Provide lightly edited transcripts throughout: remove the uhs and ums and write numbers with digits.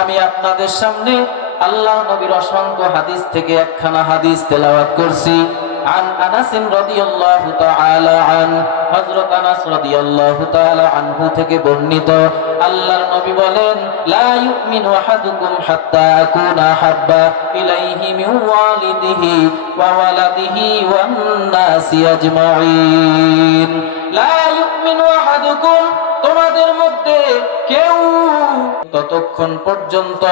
আমি আপনাদের সামনে আল্লাহ নবীর অসংখ্য হাদিস থেকে একখানা হাদিস তেলাওয়াত করছি। عن أنس رضي الله تعالى عنه হযরত আনাস রাদিয়াল্লাহু তাআলা আনহু থেকে বর্ণিত, আল্লাহর নবী বলেন, লা ইউমিনু আহাদুকুম হাত্তা আকুনা হাব্বা ইলাইহি মিন ওয়ালিদিহি ওয়া ওয়ালাদিহি ওয়ান নাসি আজমাইন। লা ইউমিনু আহাদুকুম, তোমাদের মধ্যে কেউ ততক্ষণ পর্যন্ত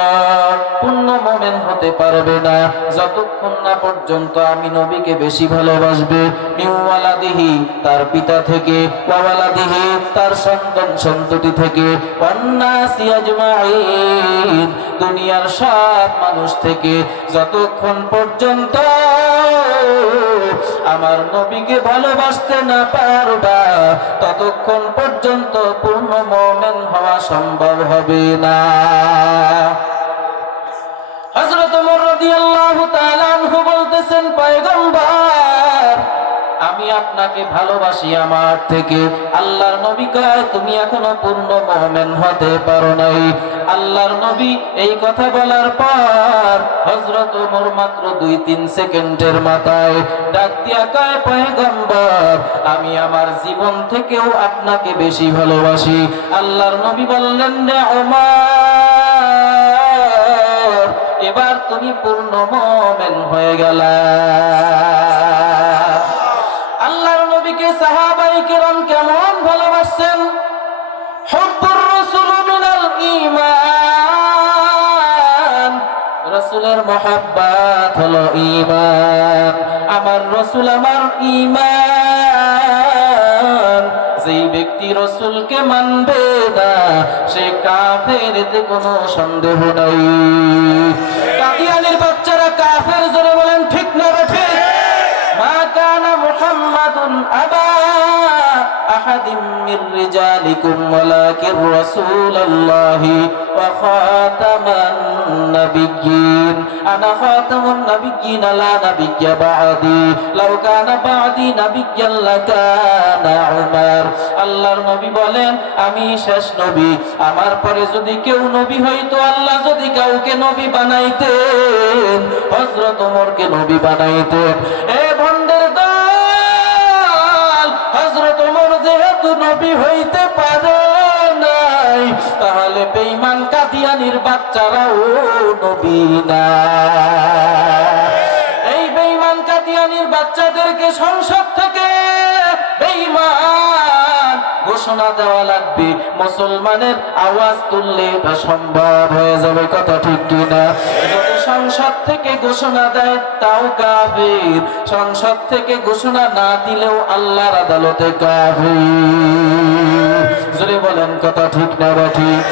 পূর্ণ মুমিন হতে পারবে না যতক্ষণ না পর্যন্ত আমি নবীকে বেশি ভালোবাসবে। মিওয়ালাদিহি, তার পিতা থেকে, ওয়ালাদিহি, তার সন্তান সন্ততি থেকে, ওয়ান্নাসি আজমাইন, দুনিয়ার সব মানুষ থেকে যতক্ষণ পর্যন্ত আমার নবীকে ভালোবাসতে না পারবা ততক্ষণ পর্যন্ত পূর্ণ মুমিন হওয়া সম্ভব হবে না। হযরত ওমর রাদিয়াল্লাহু তাআলা আনহু বলতেছেন, পয়গম্বর, আমি আপনাকে ভালোবাসি আমার থেকে। আল্লাহর নবী কয়, তুমি এখনো পূর্ণ মুমিন হতে পারো নাই। আল্লাহর নবী এই কথা বলার পর হযরত ওমর মাত্র 2-3 সেকেন্ডের মাথায় ডাক দিয়া কয়, পয়গম্বর, আমি আমার জীবন থেকেও আপনাকে বেশি ভালোবাসি। আল্লাহর নবী বললেন, রে ওমর, এবার তুমি পূর্ণ মুমিন হয়ে গেলা। আল্লাহর নবীকে সাহাবায়ে কেরাম কেমন ভালোবাসেন। হুব্বুর রাসূল মিনাল ঈমান, রাসূলের মহব্বত হলো ঈমান। আমার রাসূল আমার ঈমান। যেই ব্যক্তি রাসূলকে মানবে না সে কাফের, এতে কোনো সন্দেহ নাই। কাদিয়ানীর বাচ্চারা কাফের, জোরে বলেন ঠিক না ঠিক? মা কানা মুহাম্মাদুন আবা আহাদিম মির রিজালিকুম ওয়ালাকিন রাসূলুল্লাহি ওয়া খাতামান নাবিয়্যিন। আনা খাতামুন নাবিয়্যিন লা নাবিয়্যা বা'দি, লাউ কানা বা'দি নাবিয়্যান লাকানা উমর। আল্লাহর নবী বলেন, আমি শেষ নবী, আমার পরে যদি কেউ নবী হইতো, আল্লাহ যদি কাউকে নবী বানাইতেন হযরত ওমরকে নবী বানাইতেন। এ ভণ্ডের দল, হযরত ওমর যেহেতু নবী হইতে পারে নাই, তাহলে বেঈমান কাদিয়ানীর বাচ্চারাও নবী না। এই বেঈমান কাদিয়ানীর বাচ্চাদেরকে সংসদ থেকে বেঈমান ঘোষণা দেওয়া লাগবে। মুসলমানের আওয়াজ তুললে এটা সম্ভব হয়ে যাবে, কথা ঠিক কিনা? যদি সংসদ থেকে ঘোষণা দেয় তাও কাফির, সংসদ থেকে ঘোষণা না দিলেও আল্লাহর আদালতে কাফির। জোরে বলেন কথা ঠিক না ঠিক?